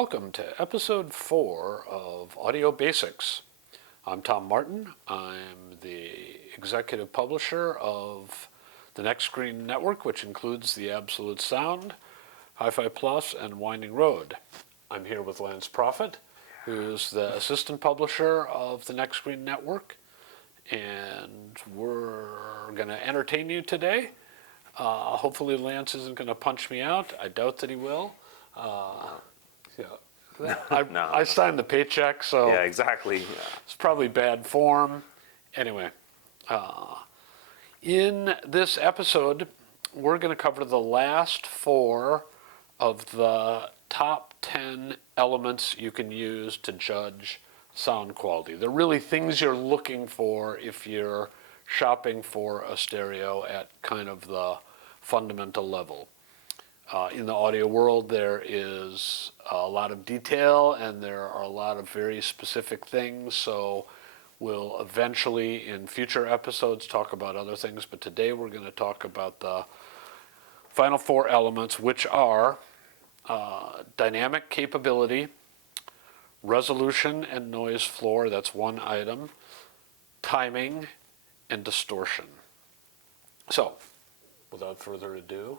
welcome to episode 4 of Audio Basics. I'm Tom Martin. I'm the executive publisher of the Next Screen Network, which includes the Absolute Sound, Hi-Fi Plus, and Winding Road. I'm here with Lance Profit, who's the assistant publisher of the Next Screen Network, and we're going to entertain you today. Hopefully Lance isn't going to punch me out. I doubt that he will. I signed the paycheck, so yeah, exactly. It's probably bad form. Anyway, in this episode, we're going to cover the last 4 of the top 10 elements you can use to judge sound quality. They're really things you're looking for if you're shopping for a stereo at kind of the fundamental level. In the audio world, there is a lot of detail and there are a lot of very specific things, so we'll eventually in future episodes talk about other things, but today we're going to talk about the final 4 elements, which are dynamic capability, resolution and noise floor, that's one item, timing, and distortion. So, without further ado,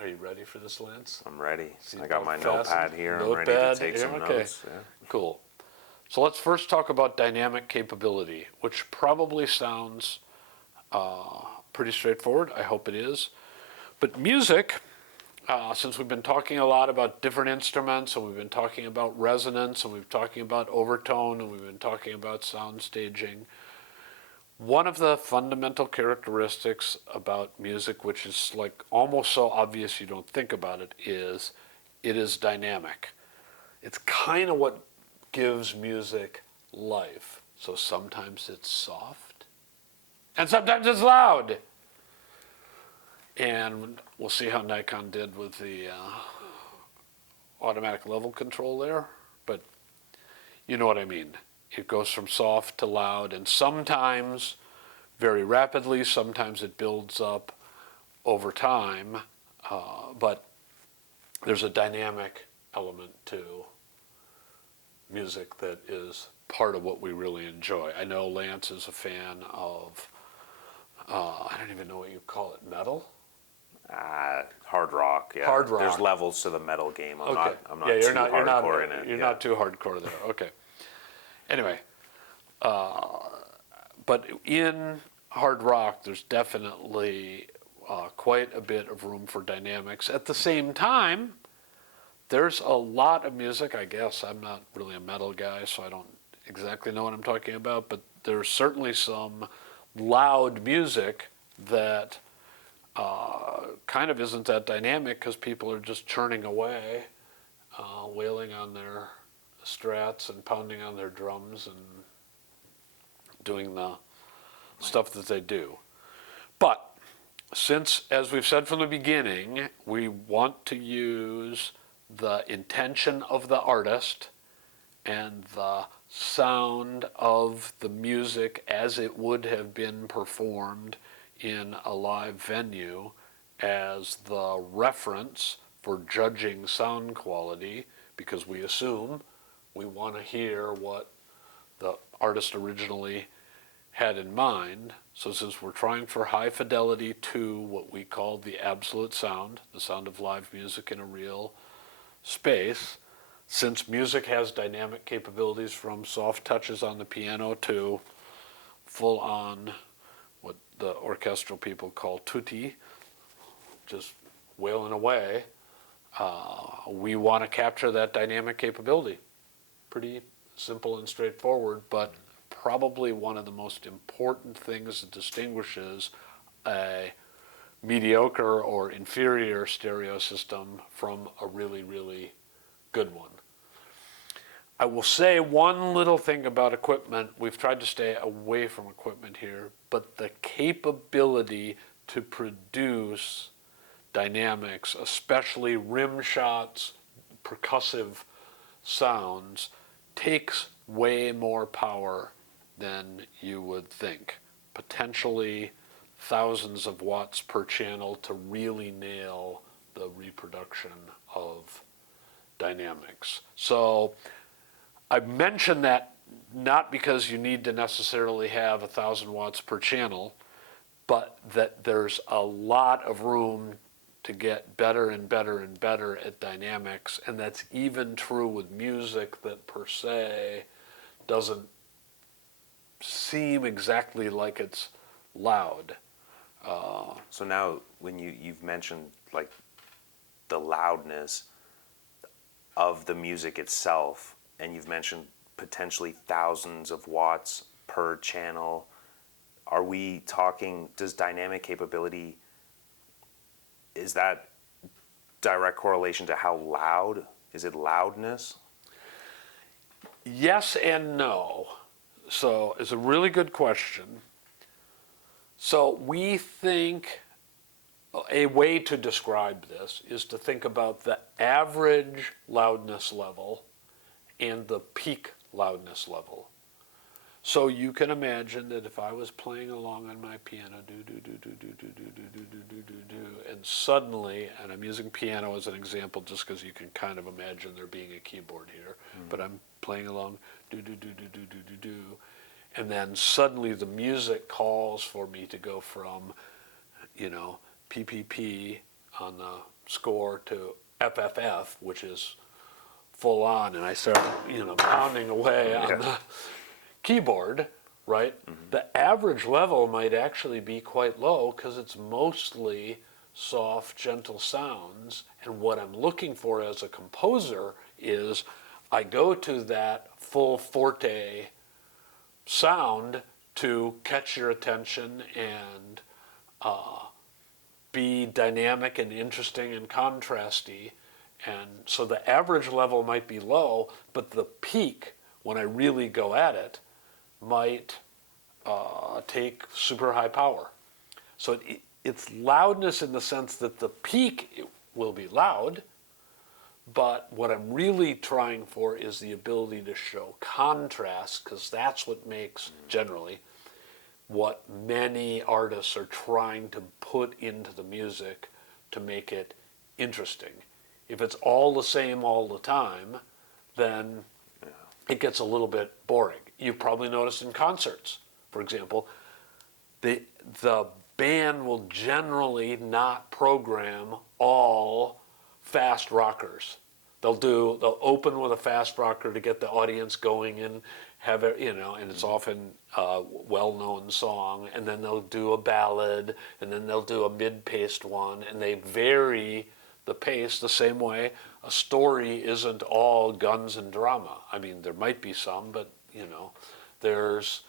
are you ready for this, Lance? I'm ready. I got my notepad here. I'm ready to take some notes. Yeah. Cool. So let's first talk about dynamic capability, which probably sounds pretty straightforward. I hope it is. But music, since we've been talking a lot about different instruments, and we've been talking about resonance, and we've been talking about overtone, and we've been talking about sound staging, one of the fundamental characteristics about music, which is like almost so obvious you don't think about it is dynamic. It's kind of what gives music life. So sometimes it's soft, and sometimes it's loud. And we'll see how Nikon did with the automatic level control there, but you know what I mean. It goes from soft to loud, and sometimes very rapidly, sometimes it builds up over time, but there's a dynamic element to music that is part of what we really enjoy. I know Lance is a fan of, I don't even know what you call it, metal? Hard rock, yeah. Hard rock. There's levels to the metal game. I'm not yeah, too hardcore in it. You're not too hardcore there, okay. Anyway, but in hard rock, there's definitely quite a bit of room for dynamics. At the same time, there's a lot of music, I guess. I'm not really a metal guy, so I don't exactly know what I'm talking about, but there's certainly some loud music that kind of isn't that dynamic because people are just churning away, wailing on their strats and pounding on their drums and doing the stuff that they do. But since, as we've said from the beginning, we want to use the intention of the artist and the sound of the music as it would have been performed in a live venue as the reference for judging sound quality, because we assume we want to hear what the artist originally had in mind. So since we're trying for high fidelity to what we call the absolute sound, the sound of live music in a real space, since music has dynamic capabilities from soft touches on the piano to full-on what the orchestral people call tutti, just wailing away, we want to capture that dynamic capability. Pretty simple and straightforward, but probably one of the most important things that distinguishes a mediocre or inferior stereo system from a really, really good one. I will say one little thing about equipment. We've tried to stay away from equipment here, but the capability to produce dynamics, especially rim shots, percussive sounds, takes way more power than you would think. Potentially thousands of watts per channel to really nail the reproduction of dynamics. So I mention that not because you need to necessarily have 1,000 watts per channel, but that there's a lot of room to get better and better and better at dynamics, and that's even true with music that per se doesn't seem exactly like it's loud. So now when you've mentioned like the loudness of the music itself, and you've mentioned potentially thousands of watts per channel, are we talking, does dynamic capability, is that direct correlation to how loud? Is it loudness? Yes and no. So it's a really good question. So we think a way to describe this is to think about the average loudness level and the peak loudness level. So you can imagine that if I was playing along on my piano, do do do do do do do do do do do do do, and suddenly, and I'm using piano as an example just because you can kind of imagine there being a keyboard here, but I'm playing along, do do do do do do do do, and then suddenly the music calls for me to go from, PPP on the score to FFF, which is full on, and I start, pounding away on the keyboard, right? Mm-hmm. The average level might actually be quite low because it's mostly soft, gentle sounds. And what I'm looking for as a composer is I go to that full forte sound to catch your attention and be dynamic and interesting and contrasty. And so the average level might be low, but the peak, when I really go at it, might take super high power. So it's loudness in the sense that the peak will be loud, but what I'm really trying for is the ability to show contrast, because that's what makes, generally, what many artists are trying to put into the music to make it interesting. If it's all the same all the time, then it gets a little bit boring. You've probably noticed in concerts, for example, the band will generally not program all fast rockers. They'll open with a fast rocker to get the audience going and have it, and it's often a well-known song, and then they'll do a ballad, and then they'll do a mid-paced one, and they vary the pace the same way. A story isn't all guns and drama. I mean, there might be some, but there's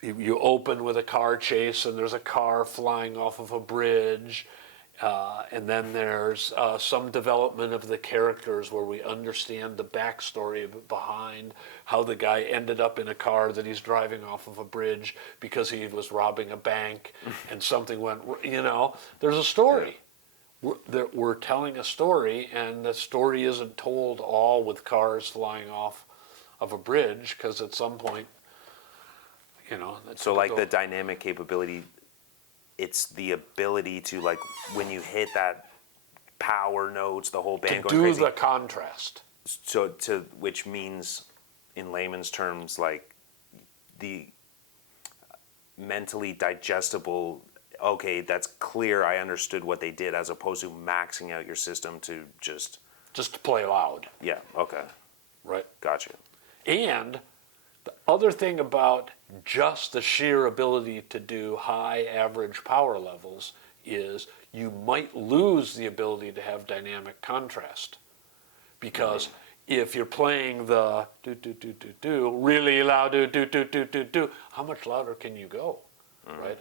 you open with a car chase and there's a car flying off of a bridge, and then there's some development of the characters where we understand the backstory behind how the guy ended up in a car that he's driving off of a bridge because he was robbing a bank and something went, there's a story. We're telling a story, and the story isn't told all with cars flying off of a bridge, because at some point, So like the dynamic capability, it's the ability to, like, when you hit that power notes, the whole band to going do crazy. the contrast. So which means, in layman's terms, like the mentally digestible, okay, that's clear, I understood what they did, as opposed to maxing out your system to just to play loud. Yeah, okay. Right. Gotcha. And the other thing about just the sheer ability to do high average power levels is you might lose the ability to have dynamic contrast. Because if you're playing the do really loud do, how much louder can you go? Right?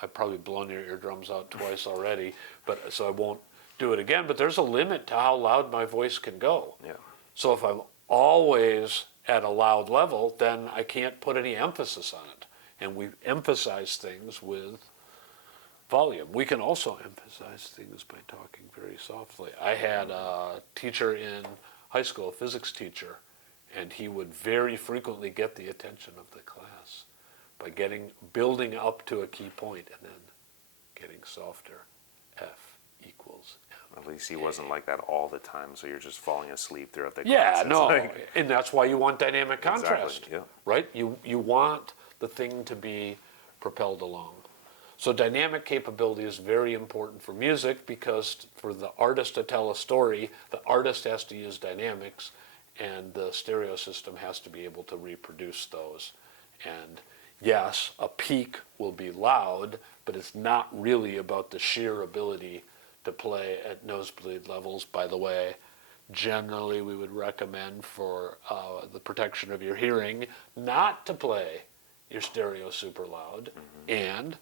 I've probably blown your eardrums out twice already, but so I won't do it again. But there's a limit to how loud my voice can go. Yeah. So if I'm always at a loud level, then I can't put any emphasis on it. And we emphasize things with volume. We can also emphasize things by talking very softly. I had a teacher in high school, a physics teacher, and he would very frequently get the attention of the class by building up to a key point and then getting softer. F equals M. At least he wasn't like that all the time, so you're just falling asleep throughout the Yeah, class. It's no, like- and that's why you want dynamic contrast, Exactly, yeah. right? You want the thing to be propelled along. So dynamic capability is very important for music because for the artist to tell a story, the artist has to use dynamics, and the stereo system has to be able to reproduce those. And yes, a peak will be loud, but it's not really about the sheer ability to play at nosebleed levels. By the way, generally we would recommend for the protection of your hearing not to play your stereo super loud. And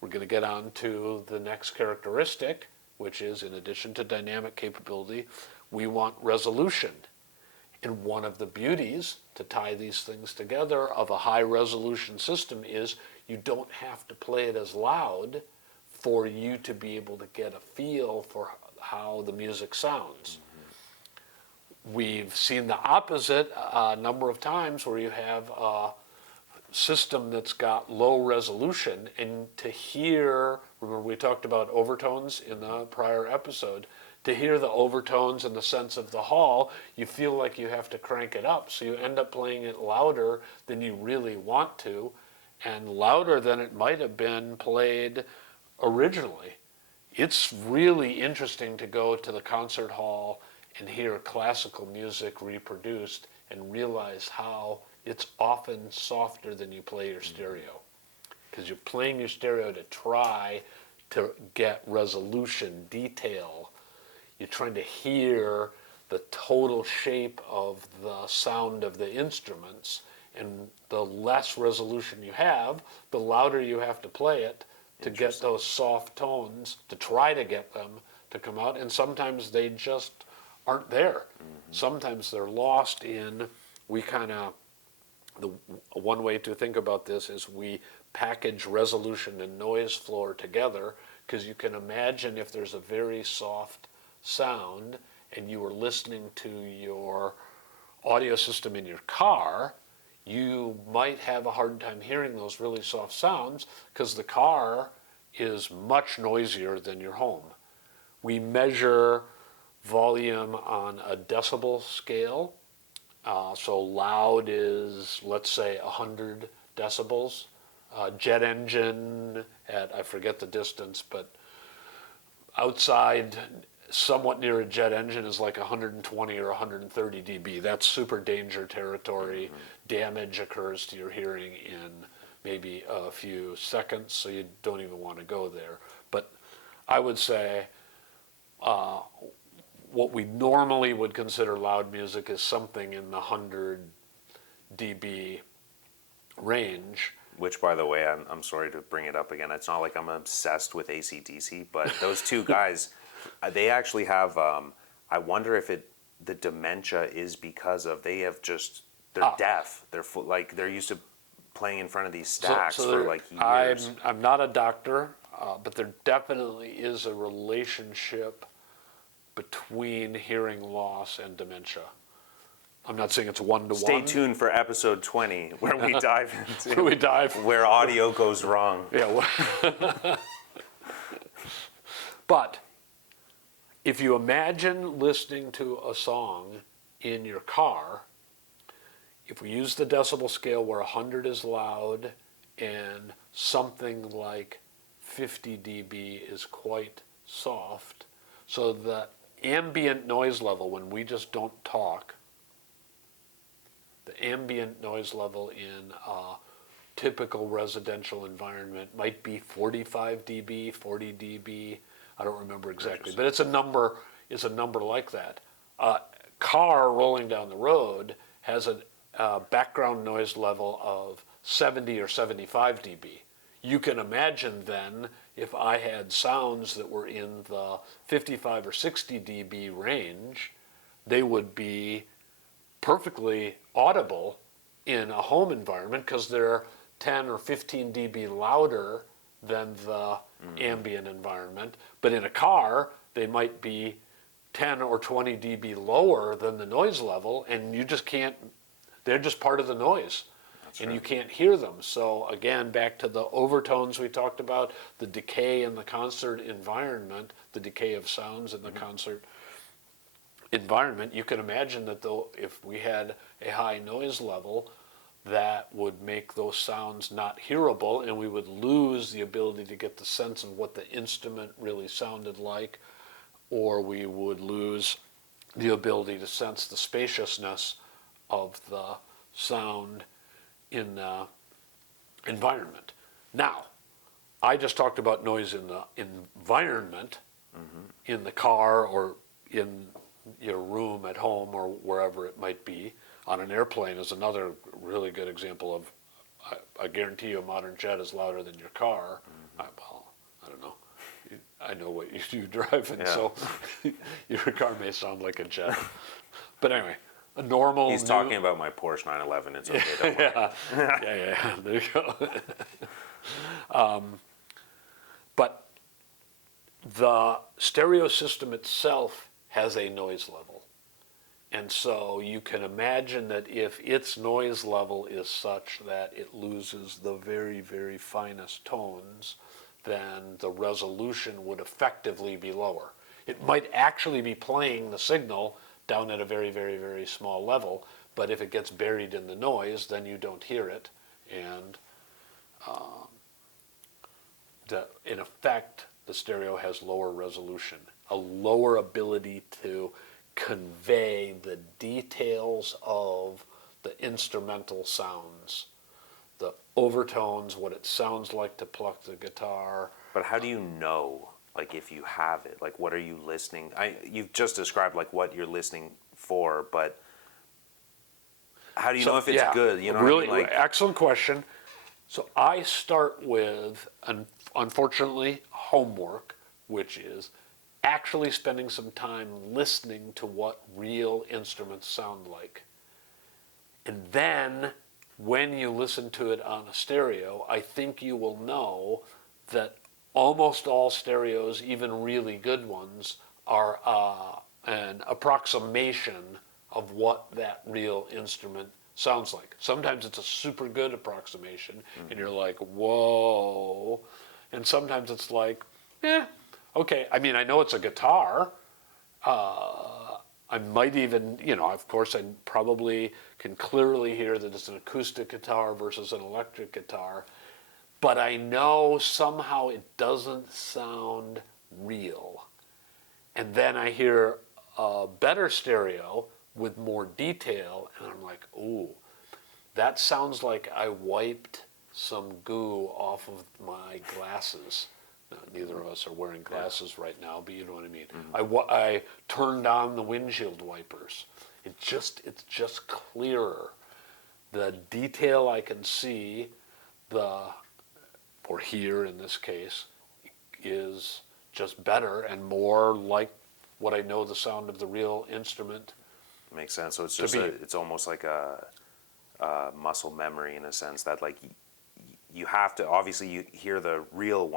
we're going to get on to the next characteristic, which is, in addition to dynamic capability, we want resolution. And one of the beauties to tie these things together of a high resolution system is you don't have to play it as loud for you to be able to get a feel for how the music sounds. We've seen the opposite a number of times where you have a system that's got low resolution, and to hear, remember we talked about overtones in the prior episode, to hear the overtones and the sense of the hall, you feel like you have to crank it up, so you end up playing it louder than you really want to, and louder than it might have been played originally. It's really interesting to go to the concert hall and hear classical music reproduced and realize how it's often softer than you play your stereo. Because you're playing your stereo to try to get resolution, detail. You're trying to hear the total shape of the sound of the instruments, and the less resolution you have, the louder you have to play it to get those soft tones, to try to get them to come out, and sometimes they just aren't there. Sometimes they're lost in, one way to think about this is we package resolution and noise floor together, because you can imagine if there's a very soft sound and you were listening to your audio system in your car, you might have a hard time hearing those really soft sounds because the car is much noisier than your home. We measure volume on a decibel scale. So loud is, let's say, 100 decibels. Jet engine at, I forget the distance, but outside, somewhat near a jet engine is like 120 or 130 dB. That's super danger territory. Damage occurs to your hearing in maybe a few seconds, so you don't even want to go there. But I would say what we normally would consider loud music is something in the 100 dB range. Which, by the way, I'm sorry to bring it up again. It's not like I'm obsessed with AC/DC, but those two guys, they actually have. I wonder if the dementia is because of they're deaf. They're like they're used to playing in front of these stacks for like years. I'm not a doctor, but there definitely is a relationship between hearing loss and dementia. I'm not saying it's one-to-one. Stay tuned for episode 20, where we dive into where audio goes wrong. Yeah. But if you imagine listening to a song in your car, if we use the decibel scale where 100 is loud and something like 50 dB is quite soft, so the ambient noise level, when we just don't talk, the ambient noise level in a typical residential environment might be 45 dB, 40 dB. I don't remember exactly, but it's a number like that. A car rolling down the road has a background noise level of 70 or 75 dB. You can imagine then if I had sounds that were in the 55 or 60 dB range, they would be perfectly audible in a home environment because they're 10 or 15 dB louder than the ambient environment. But in a car, they might be 10 or 20 dB lower than the noise level, and you just can't, they're just part of the noise. and right. you can't hear them. So again, back to the overtones we talked about, the decay in the concert environment, the decay of sounds in the concert environment. You can imagine that though, if we had a high noise level, that would make those sounds not hearable, and we would lose the ability to get the sense of what the instrument really sounded like, or we would lose the ability to sense the spaciousness of the sound in the environment. Now, I just talked about noise in the environment, in the car or in your room at home or wherever it might be. On an airplane is another really good example of, I guarantee you a modern jet is louder than your car. Well, I don't know. I know what you do driving, so your car may sound like a jet. But anyway, a normal. He's talking about my Porsche 911. It's okay. Don't worry. Yeah. There you go. But the stereo system itself has a noise level. And so you can imagine that if its noise level is such that it loses the very, very finest tones, then the resolution would effectively be lower. It might actually be playing the signal down at a very, very, very small level, but if it gets buried in the noise, then you don't hear it. And in effect, the stereo has lower resolution, a lower ability to convey the details of the instrumental sounds, the overtones, what it sounds like to pluck the guitar. But how do you know, like, if you have it? Like, what are you listening? You've just described, like, what you're listening for, but how do you know if it's good? You know really, what I mean? Like, excellent question. So I start with, unfortunately, homework, which is actually spending some time listening to what real instruments sound like. And then, when you listen to it on a stereo, I think you will know that almost all stereos, even really good ones, are an approximation of what that real instrument sounds like. Sometimes it's a super good approximation, and you're like, whoa. And sometimes it's like, okay. I mean, I know it's a guitar. I might even, of course, I probably can clearly hear that it's an acoustic guitar versus an electric guitar, but I know somehow it doesn't sound real. And then I hear a better stereo with more detail, and I'm like, ooh, that sounds like I wiped some goo off of my glasses. Now, neither of us are wearing glasses right now, but you know what I mean. I turned on the windshield wipers. It's just clearer. The detail I can see, or hear in this case, is just better and more like what I know the sound of the real instrument. makes sense. So it's just it's almost like a muscle memory in a sense that, like, you have to, obviously you hear the real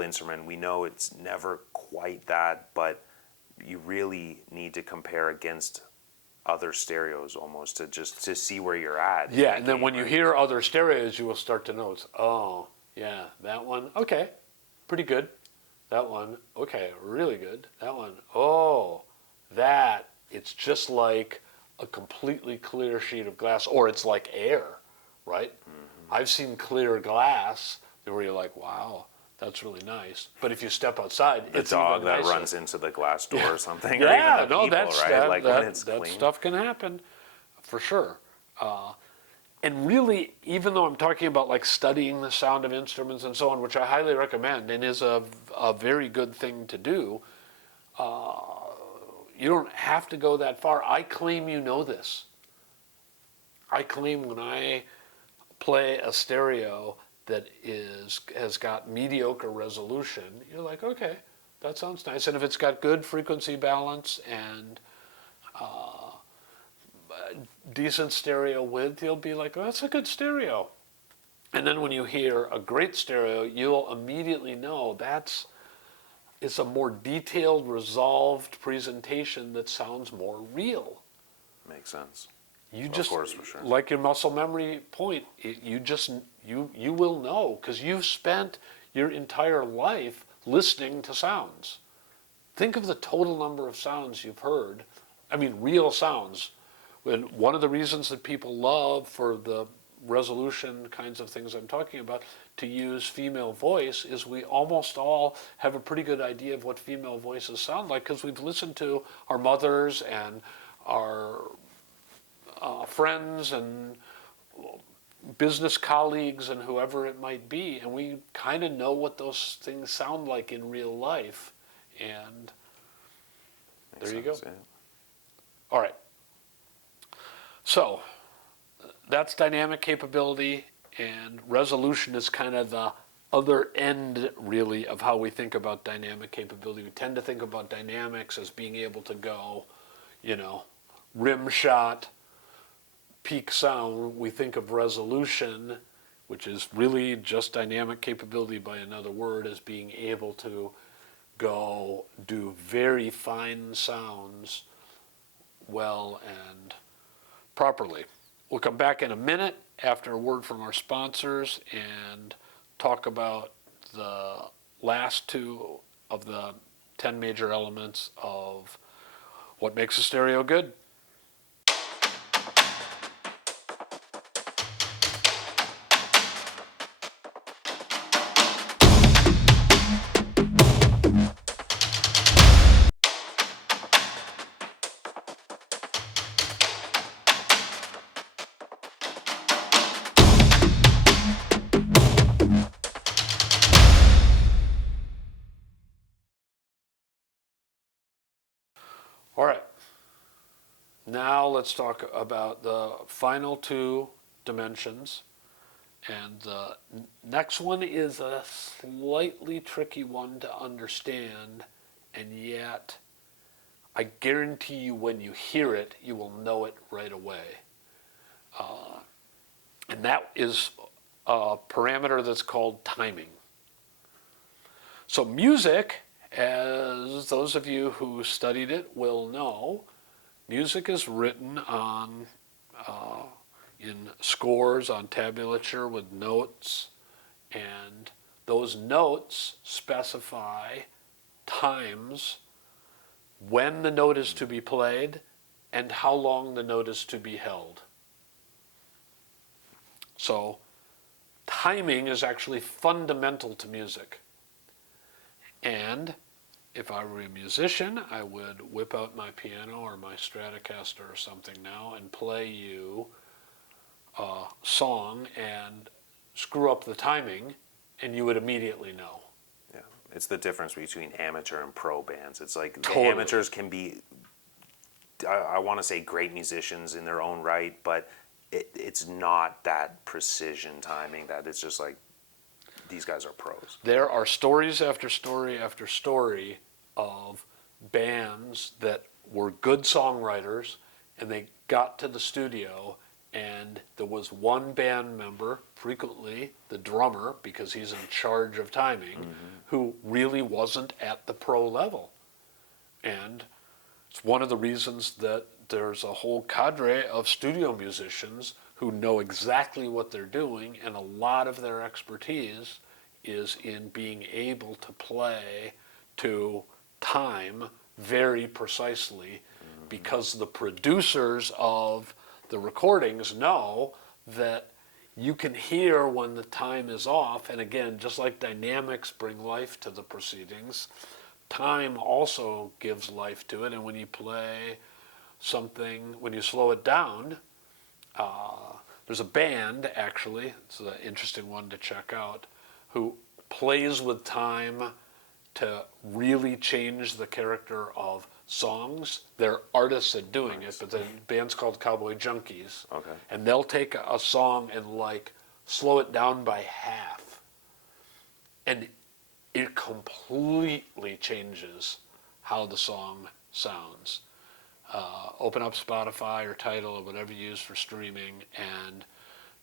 instrument. We know it's never quite that, but you really need to compare against other stereos almost to see where you're at. Yeah, and then when you hear other stereos, you will start to notice, oh, yeah, that one, okay, pretty good. That one, okay, really good. That one, oh, it's just like a completely clear sheet of glass, or it's like air, right? I've seen clear glass where you're like, wow, that's really nice. But if you step outside, it's dog even that nicer. runs into the glass door or something. Yeah, or even the no, people, right? that stuff can happen, for sure. And really, even though I'm talking about like studying the sound of instruments and so on, which I highly recommend and is a very good thing to do, you don't have to go that far. I claim you know this. I claim when I play a stereo that has got mediocre resolution, you're like, okay, that sounds nice. And if it's got good frequency balance and decent stereo width, you'll be like, oh, that's a good stereo. And then when you hear a great stereo, you'll immediately know it's a more detailed, resolved presentation that sounds more real. Makes sense. You Of just, course, for sure. like your muscle memory point, you will know because you've spent your entire life listening to sounds. Think of the total number of sounds you've heard. I mean, real sounds. And one of the reasons that people love for the resolution kinds of things I'm talking about to use female voice is we almost all have a pretty good idea of what female voices sound like because we've listened to our mothers and our friends and business colleagues and whoever it might be, and we kind of know what those things sound like in real life. And there you go. Yeah. All right. So that's dynamic capability, and resolution is kind of the other end, really, of how we think about dynamic capability. We tend to think about dynamics as being able to go, rim shot, peak sound. We think of resolution, which is really just dynamic capability by another word, as being able to go do very fine sounds well and properly. We'll come back in a minute after a word from our sponsors and talk about the last two of the 10 major elements of what makes a stereo good. All right. Now let's talk about the final two dimensions. And the next one is a slightly tricky one to understand, and yet I guarantee you when you hear it, you will know it right away. And that is a parameter that's called timing. So music, as those of you who studied it will know, music is written on in scores on tablature with notes, and those notes specify times when the note is to be played and how long the note is to be held. So timing is actually fundamental to music. And if I were a musician, I would whip out my piano or my Stratocaster or something now and play you a song and screw up the timing, and you would immediately know. Yeah, it's the difference between amateur and pro bands. It's like Totally. The amateurs can be, I want to say, great musicians in their own right, but it's not that precision timing that it's just like, these guys are pros. There are stories after story after story of bands that were good songwriters, and they got to the studio, and there was one band member, frequently the drummer, because he's in charge of timing, who really wasn't at the pro level. And it's one of the reasons that there's a whole cadre of studio musicians who know exactly what they're doing, and a lot of their expertise is in being able to play to time very precisely, because the producers of the recordings know that you can hear when the time is off. And again, just like dynamics bring life to the proceedings, time also gives life to it. And when you play something, when you slow it down, there's a band, actually, it's an interesting one to check out, who plays with time to really change the character of songs. They're artists at doing it, but the band's called Cowboy Junkies. Okay. And they'll take a song and like slow it down by half. And it completely changes how the song sounds. Open up Spotify or Tidal or whatever you use for streaming and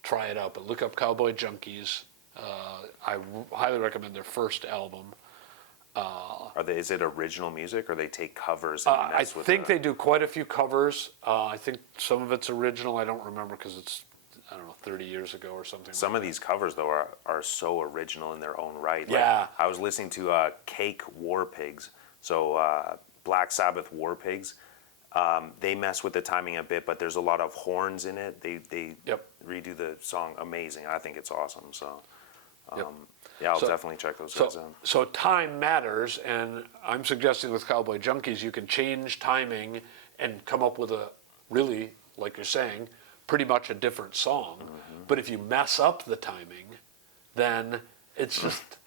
try it out. But look up Cowboy Junkies. I highly recommend their first album. Is it original music, or they take covers and I mess with think the... they do quite a few covers. I think some of it's original. I don't remember because it's, I don't know, 30 years ago or something. Some of these covers, though, are so original in their own right. Yeah. Like, I was listening to Cake War Pigs, so Black Sabbath War Pigs. They mess with the timing a bit, but there's a lot of horns in it. They Yep. redo the song amazing. I think it's awesome. So, Yep. yeah, I'll So- definitely check those guys out. So time matters, and I'm suggesting with Cowboy Junkies you can change timing and come up with a really, like you're saying, pretty much a different song. But if you mess up the timing, then it's just,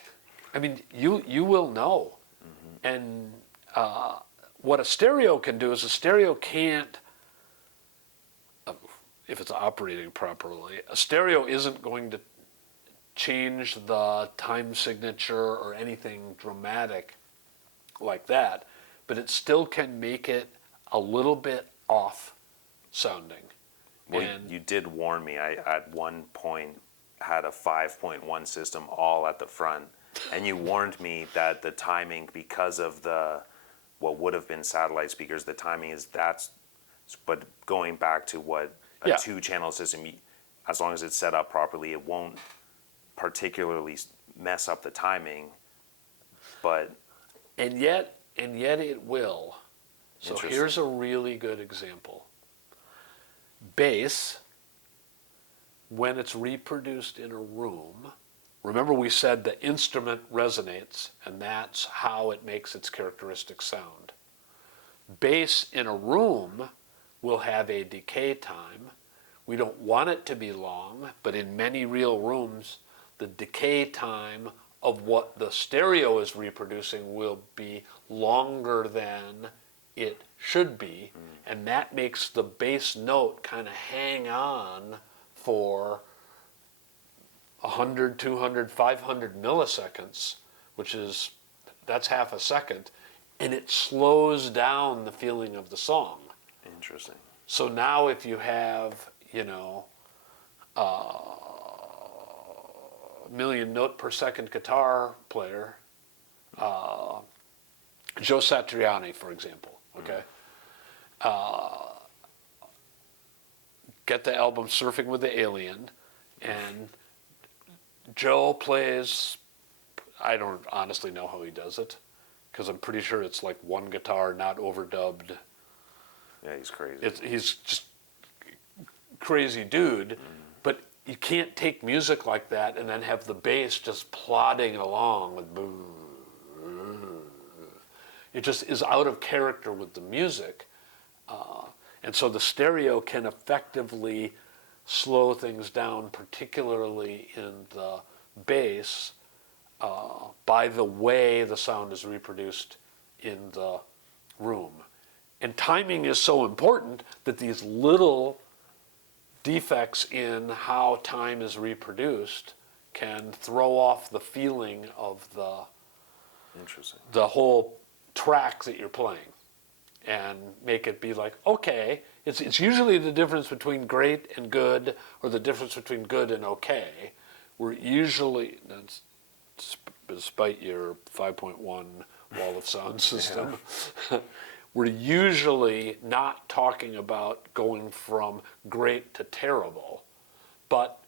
I mean, you will know. And what a stereo can do is a stereo can't, if it's operating properly, a stereo isn't going to change the time signature or anything dramatic like that, but it still can make it a little bit off sounding. Well, And you did warn me. I, at one point, had a 5.1 system all at the front, and you warned me that the timing, because of the what would have been satellite speakers, the timing is that's. But going back to what a Yeah. 2-channel system, as long as it's set up properly, it won't particularly mess up the timing. But and yet it will. So Interesting. here's a really good example. Bass, when it's reproduced in a room, remember we said the instrument resonates, and that's how it makes its characteristic sound. Bass in a room will have a decay time. We don't want it to be long, but in many real rooms, the decay time of what the stereo is reproducing will be longer than it should be, and that makes the bass note kind of hang on for 100, 200, 500 milliseconds, that's half a second, and it slows down the feeling of the song. interesting. So now if you have, million note per second guitar player, Joe Satriani, for example, okay? Get the album Surfing with the Alien, and Joe plays, I don't honestly know how he does it, because I'm pretty sure it's like one guitar, not overdubbed. Yeah, he's crazy. He's just crazy dude, but you can't take music like that and then have the bass just plodding along with boo. It just is out of character with the music. And so the stereo can effectively slow things down, particularly in the bass, by the way the sound is reproduced in the room. And timing is so important that these little defects in how time is reproduced can throw off the feeling of Interesting. the whole track that you're playing and make it be like, okay, it's usually the difference between great and good, or the difference between good and okay. We're usually, despite your 5.1 wall of sound system, we're usually not talking about going from great to terrible. But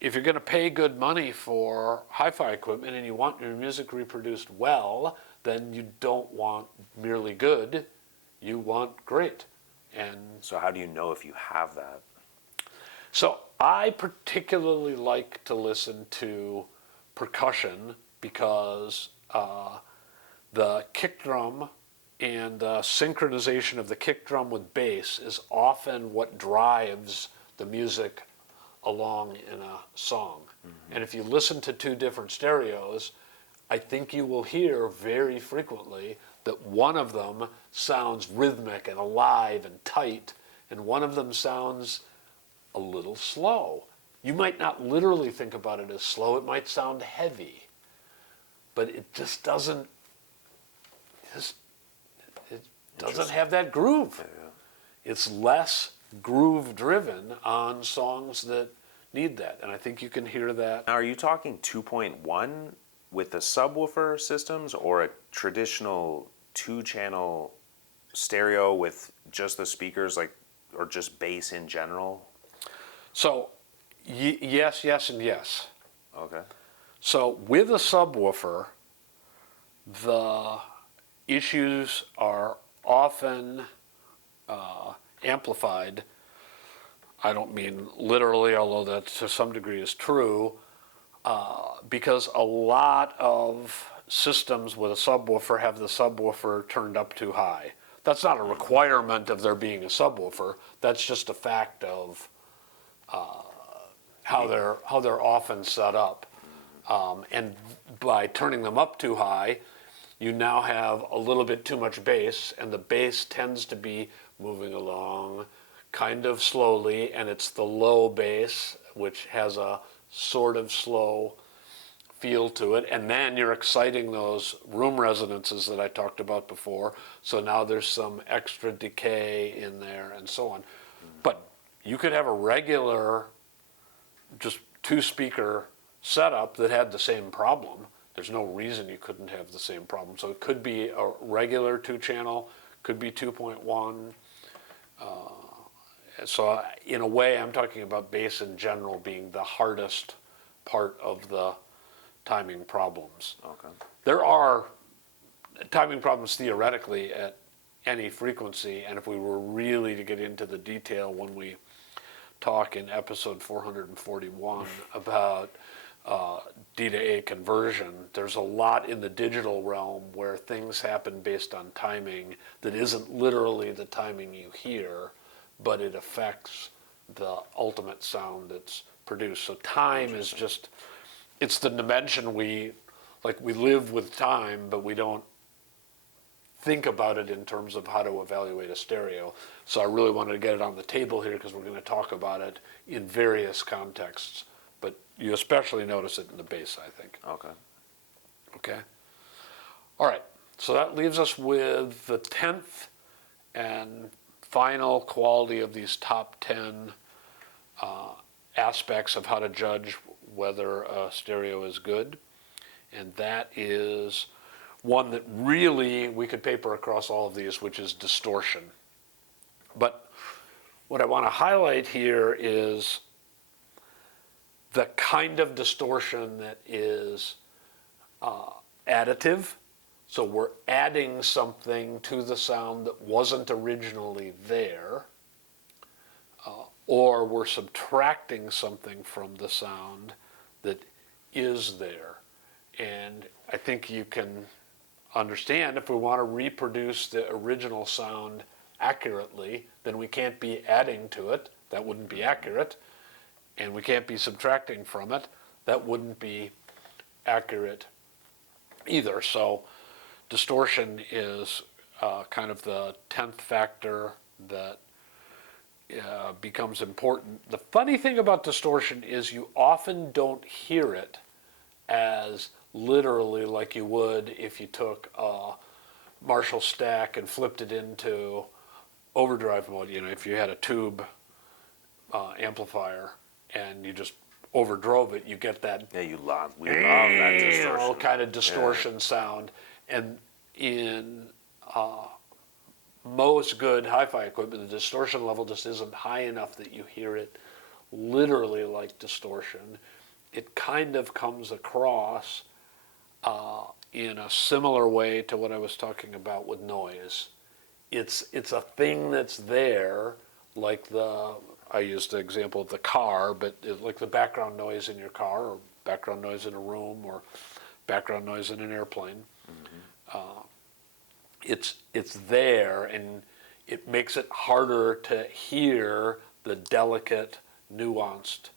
if you're going to pay good money for hi-fi equipment and you want your music reproduced well, then you don't want merely good, you want great. And So how do you know if you have that? so I particularly like to listen to percussion because the kick drum and the synchronization of the kick drum with bass is often what drives the music along in a song. And if you listen to two different stereos, I think you will hear very frequently that one of them sounds rhythmic and alive and tight, and one of them sounds a little slow. You might not literally think about it as slow, it might sound heavy, but it just doesn't, it doesn't have that groove. It's less groove driven on songs that need that, and I think you can hear that. Now, are you talking 2.1 with the subwoofer systems or a traditional 2-channel stereo with just the speakers, like, or just bass in general? So, yes, yes, and yes. Okay. So with a subwoofer, the issues are often amplified. I don't mean literally, although that to some degree is true, because a lot of systems with a subwoofer have the subwoofer turned up too high. That's not a requirement of there being a subwoofer. That's just a fact of how they're often set up. And by turning them up too high, you now have a little bit too much bass, and the bass tends to be moving along kind of slowly, and it's the low bass, which has a sort of slow feel to it, and then you're exciting those room resonances that I talked about before, so now there's some extra decay in there and so on. But you could have a regular, just 2-speaker setup that had the same problem. There's no reason you couldn't have the same problem. So it could be a regular 2-channel, could be 2.1. So in a way, I'm talking about bass in general being the hardest part of the timing problems. Okay. There are timing problems theoretically at any frequency, and if we were really to get into the detail when we talk in episode 441 about D to A conversion, there's a lot in the digital realm where things happen based on timing that isn't literally the timing you hear, but it affects the ultimate sound that's produced. So time is just, it's the dimension we live with time, but we don't think about it in terms of how to evaluate a stereo. So I really wanted to get it on the table here because we're going to talk about it in various contexts. But you especially notice it in the bass, I think. Okay. Okay? All right. So that leaves us with the 10th and final quality of these top 10 aspects of how to judge whether a stereo is good. And that is one that really we could paper across all of these, which is distortion. But what I want to highlight here is the kind of distortion that is additive. So we're adding something to the sound that wasn't originally there, or we're subtracting something from the sound that is there. And I think you can understand if we want to reproduce the original sound accurately, then we can't be adding to it. That wouldn't be accurate. And we can't be subtracting from it. That wouldn't be accurate either. So distortion is kind of the 10th factor that becomes important. The funny thing about distortion is you often don't hear it as literally like you would if you took a Marshall stack and flipped it into overdrive mode. You know, if you had a tube amplifier and you just overdrove it, you get that we love that distortion. Kind of distortion sound. And in most good hi-fi equipment, the distortion level just isn't high enough that you hear it literally like distortion. It kind of comes across in a similar way to what I was talking about with noise. It's a thing that's there, like I used the example of the car, but like the background noise in your car, or background noise in a room, or background noise in an airplane. Mm-hmm. It's there, and it makes it harder to hear the delicate, nuanced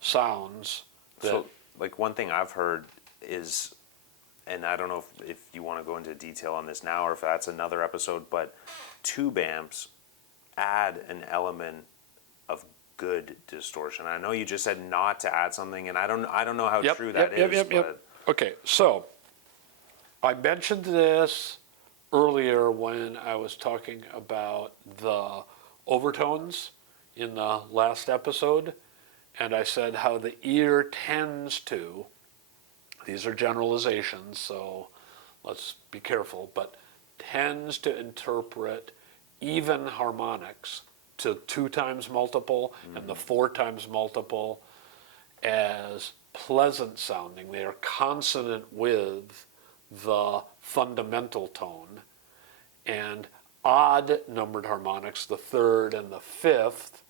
sounds. So, like, one thing I've heard is, and I don't know if you want to go into detail on this now or if that's another episode, but tube amps add an element of good distortion. I know you just said not to add something, and I don't know how true that is. But Okay, so I mentioned this earlier when I was talking about the overtones in the last episode, and I said how the ear tends to these are generalizations, so let's be careful, but tends to interpret even harmonics to 2 times multiple and the 4 times multiple as pleasant sounding. They are consonant with the fundamental tone, and odd numbered harmonics, the 3rd and the 5th,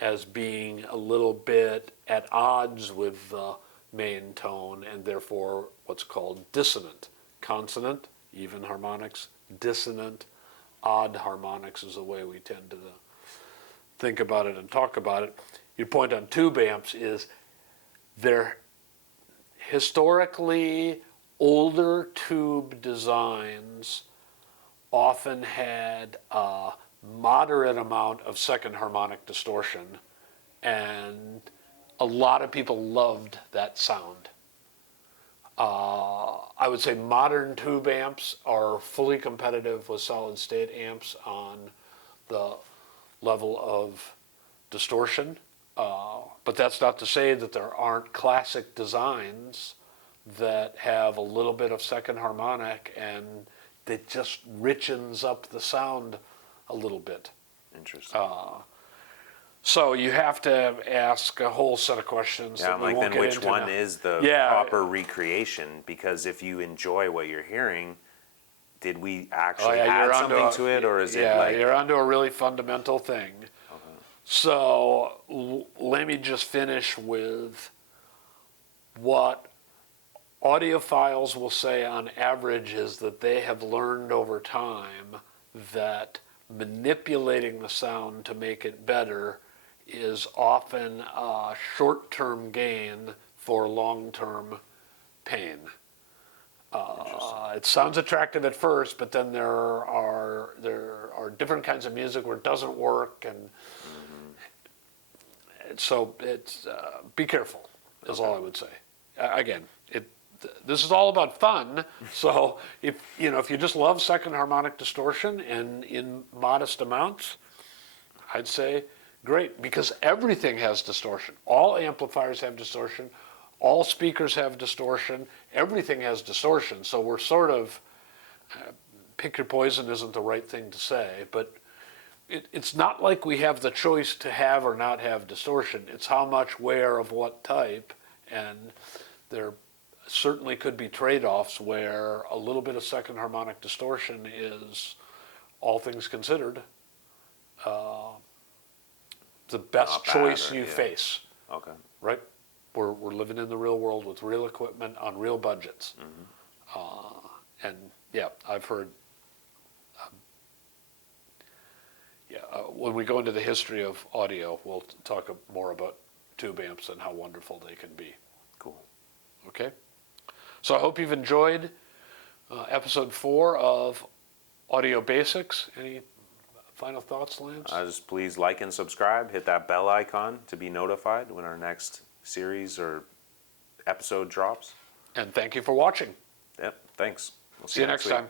as being a little bit at odds with the main tone and therefore what's called dissonant. Consonant, even harmonics; dissonant, odd harmonics is the way we tend to think about it and talk about it. Your point on tube amps is they're historically older tube designs often had a moderate amount of second harmonic distortion, and a lot of people loved that sound. I would say modern tube amps are fully competitive with solid state amps on the level of distortion, but that's not to say that there aren't classic designs that have a little bit of second harmonic and that just richens up the sound a little bit. Interesting. So you have to ask a whole set of questions. Yeah, that I'm we like, won't then get which into one now. is the Yeah. proper recreation? Because if you enjoy what you're hearing, did we actually add something to it, or is it like... you're onto a really fundamental thing. Okay. So let me just finish with what audiophiles will say on average is that they have learned over time that manipulating the sound to make it better is often a short-term gain for long-term pain. It sounds attractive at first, but then there are different kinds of music where it doesn't work, and so it's be careful is all I would say. Again, this is all about fun. So if you just love second harmonic distortion and in modest amounts, I'd say great, because everything has distortion. All amplifiers have distortion. All speakers have distortion. Everything has distortion. So we're sort of, pick your poison isn't the right thing to say, but it's not like we have the choice to have or not have distortion. It's how much, where, of what type, and there certainly could be trade-offs where a little bit of second harmonic distortion is, all things considered, the best Not bad, choice or- you yeah. face, Okay. right? We're living in the real world with real equipment on real budgets. And yeah, I've heard, when we go into the history of audio, we'll talk more about tube amps and how wonderful they can be. Cool. Okay? So I hope you've enjoyed episode 4 of Audio Basics. Any final thoughts, Lance? Just please like and subscribe. Hit that bell icon to be notified when our next series or episode drops. And thank you for watching. Yep. Thanks. We'll See you next time.